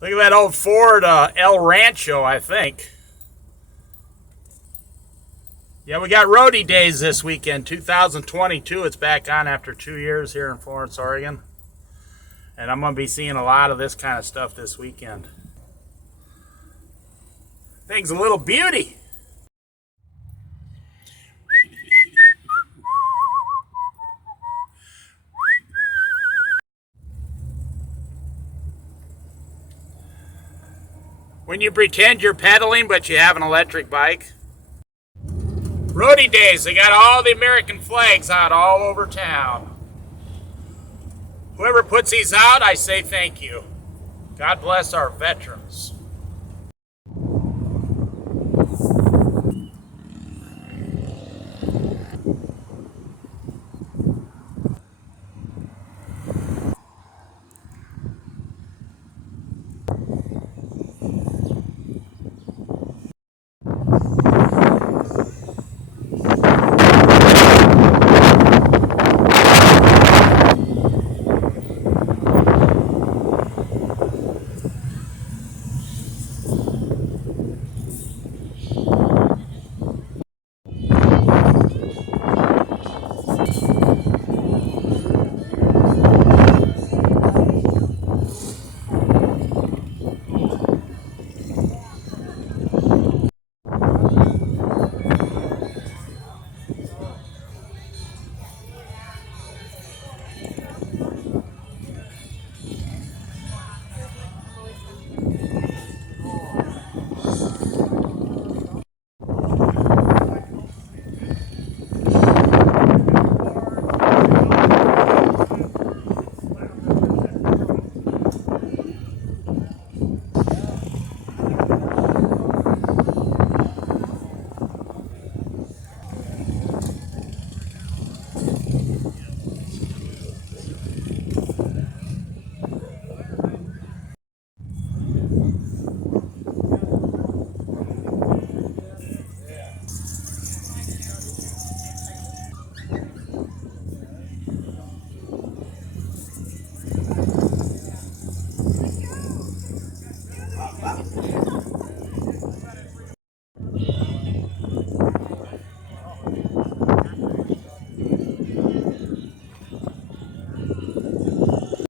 Look at that old Ford El Rancho, I think. Yeah, we got Rhody Days this weekend, 2022. It's back on after 2 years here in Florence, Oregon. And I'm going to be seeing a lot of this kind of stuff this weekend. Thing's a little beauty. When you pretend you're pedaling, but you have an electric bike. Rhody Days, they got all the American flags out all over town. Whoever puts these out, I say thank you. God bless our veterans.